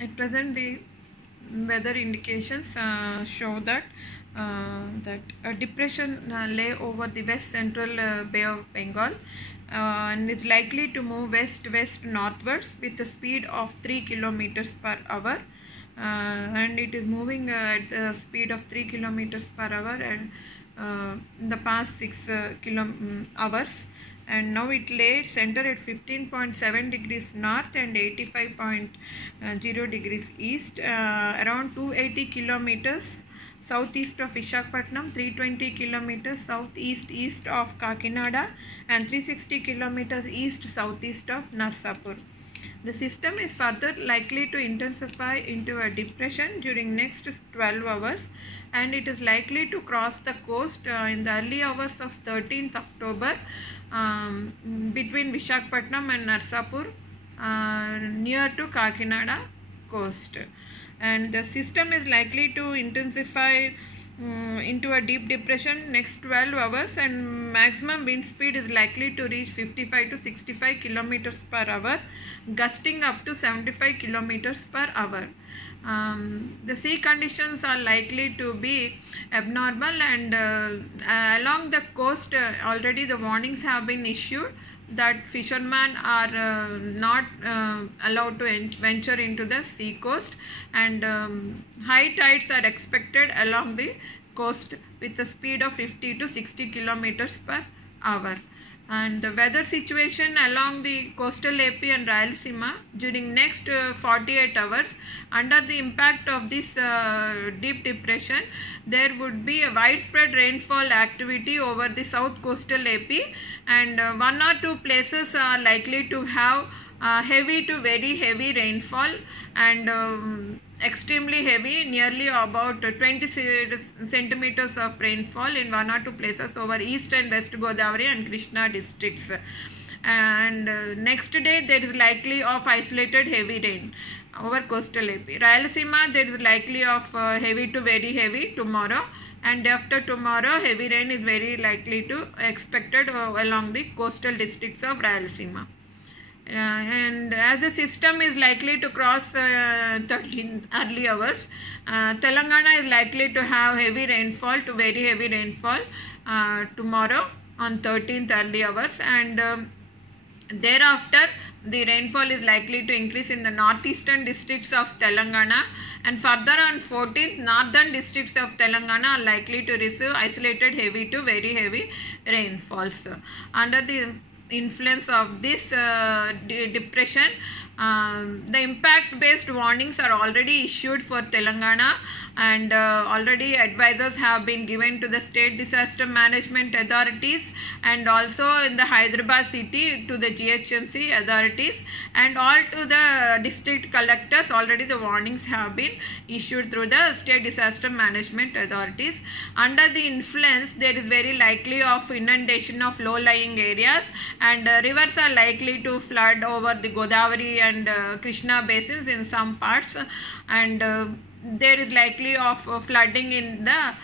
At present, the weather indications show that a depression lay over the west central Bay of Bengal and is likely to move west-west northwards with a speed of 3 kilometers per hour. And it is moving at the speed of 3 kilometers per hour and in the past 6 hours. And now it lay center at 15.7 degrees north and 85.0 degrees east, around 280 kilometers southeast of Visakhapatnam, 320 kilometers southeast of Kakinada, and 360 kilometers east southeast of Narsapur. The system is further likely to intensify into a depression during next 12 hours, and it is likely to cross the coast in the early hours of 13th October between Visakhapatnam and Narsapur near to Kakinada coast. And the system is likely to intensify into a deep depression next 12 hours, and maximum wind speed is likely to reach 55 to 65 kilometers per hour, gusting up to 75 kilometers per hour. The sea conditions are likely to be abnormal, and along the coast already the warnings have been issued that fishermen are not allowed to venture into the sea coast, and high tides are expected along the coast with a speed of 50 to 60 kilometers per hour. And the weather situation along the coastal AP and Rayalaseema during next 48 hours, under the impact of this deep depression, there would be a widespread rainfall activity over the south coastal AP, and one or two places are likely to have heavy to very heavy rainfall, and extremely heavy, nearly about 20 centimeters of rainfall in one or two places over east and west Godavari and Krishna districts. And next day there is likely of isolated heavy rain over coastal AP. Rayalaseema, there is likely of heavy to very heavy tomorrow, and after tomorrow heavy rain is very likely to expected along the coastal districts of Rayalaseema. And as the system is likely to cross 13 early hours, Telangana is likely to have heavy rainfall to very heavy rainfall tomorrow on 13th early hours, and thereafter the rainfall is likely to increase in the northeastern districts of Telangana, and further on 14th northern districts of Telangana are likely to receive isolated heavy to very heavy rainfalls. Under the influence of this depression, the impact based warnings are already issued for Telangana, and already advisors have been given to the state disaster management authorities, and also in the Hyderabad city to the GHMC authorities, and all to the district collectors. Already the warnings have been issued through the state disaster management authorities. Under the influence, there is very likely of inundation of low lying areas, and rivers are likely to flood over the Godavari and Krishna basins in some parts, and there is likely of flooding in the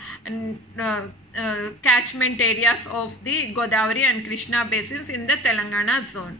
catchment areas of the Godavari and Krishna basins in the Telangana zone.